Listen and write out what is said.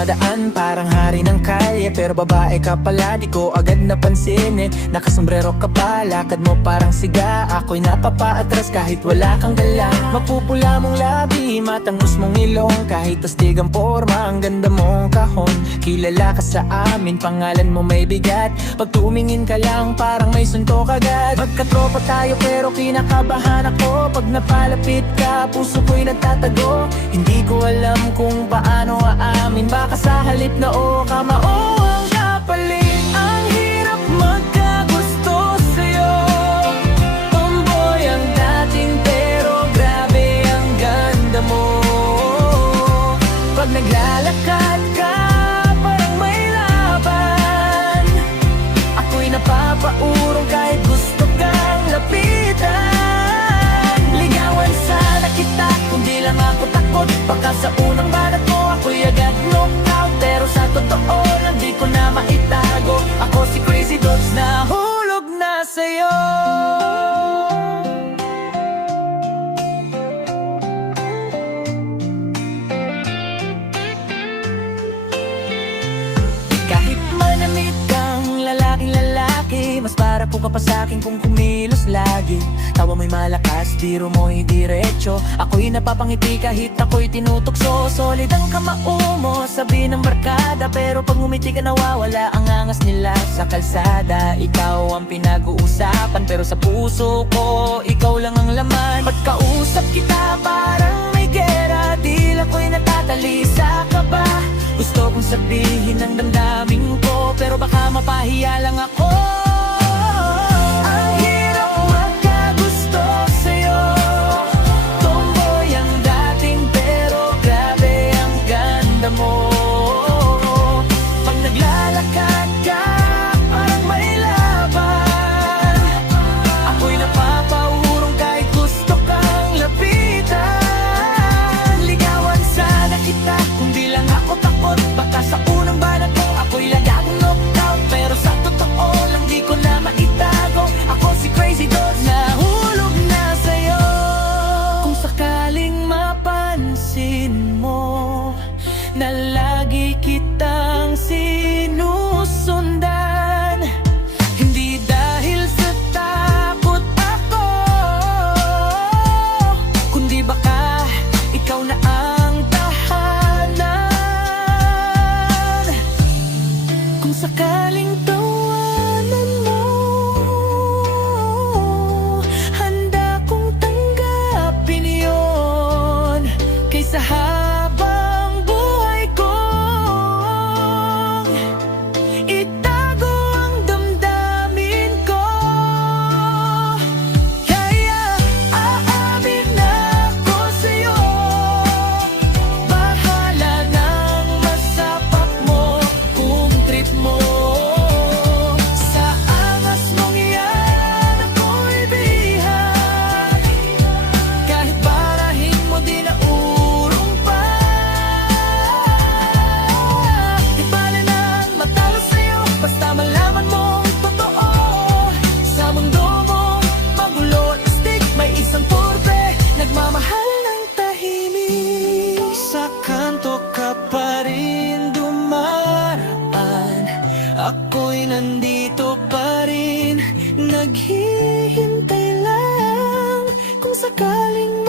dumadaan parang hari ng kalye, pero babae ka pala, di ko agad napansinin. Nakasombrero ka pa, lakad mo parang siga, ako'y napapaatras kahit wala kang dala. Mapupula mong labi, matangos mong ilong, kahit astig ang forma, ang ganda mong kahon. Kilala ka sa amin, pangalan mo may bigat, pag tumingin ka lang parang may suntok agad. Magkatropa tayo pero kinakabahan ako, pag napalapit ka puso ko'y nagtatago. Hindi ko alam kung paano aamin, baka sa halip na o kamao ang kapalit. Ang hirap magkagusto sa'yo, tomboy ang dating pero grabe ang ganda mo. Pag naglalakad ka parang may laban, ako'y napapaurong kahit gusto kang lapitan. Ligawan sana kita, kundi lang ako takot, baka sa unang banat mo ako'y agad knockout. Pero sa totoo lang di ko na maitago, ako si Crazy Dots na hulog na sa'yo. Kahit manamit kang lalaking-lalaki, mas para po ka pa sa'kin kung kumilos lagi. Tawa mo'y malakas, biro mo'y diretso, ako'y napapangiti kahit ako'y tinutokso. Solid ang kamao mo, sabi ng barkada, pero pag ngumiti ka nawawala ang angas nila sa kalsada. Ikaw ang pinag-uusapan, pero sa puso ko ikaw lang ang laman. Pagkausap kita parang may gera, dila ko'y natatalisa ka ba? Gusto kong sabihin ang damdamin ko, pero baka mapahiya lang ako. Ang hirap magkagusto sa'yo, tomboy ang dating pero grabe ang ganda mo. Pag naglalakad ka parang may laban, ako'y napapaurong kahit gusto kang lapitan. Ligawan sana kita, kundi lang ako takot, baka sa unang banat mo ako'y lagag knockout. Pero sa totoo lang di ko na maitago, ako si Crazy Dots na hulog na sa'yo. Kung sakaling mapansin mo na lagi kitang sinusundan, hindi dahil sa takot ako, kundi baka ikaw na ang tahanan. Kung sakaling tawanan mo, handa kong tanggapin yun, kaysa habang buhay kong itago ang damdamin ko. Kaya aamin na ako sa'yo, bahala nang masapak mo kung trip mo. Sa angas mong iyan ako'y bihan, kahit parahin mo di na urong pa. Di bale nang matalo sa'yo, basta malaman mong totoo. Sa mundo mong magulo at astig, may isang purbe nagmamahal ng tahimik. Sa kanto ka pa rin dumaraan, ako'y nandito pa rin, naghihintay lang kung sakaling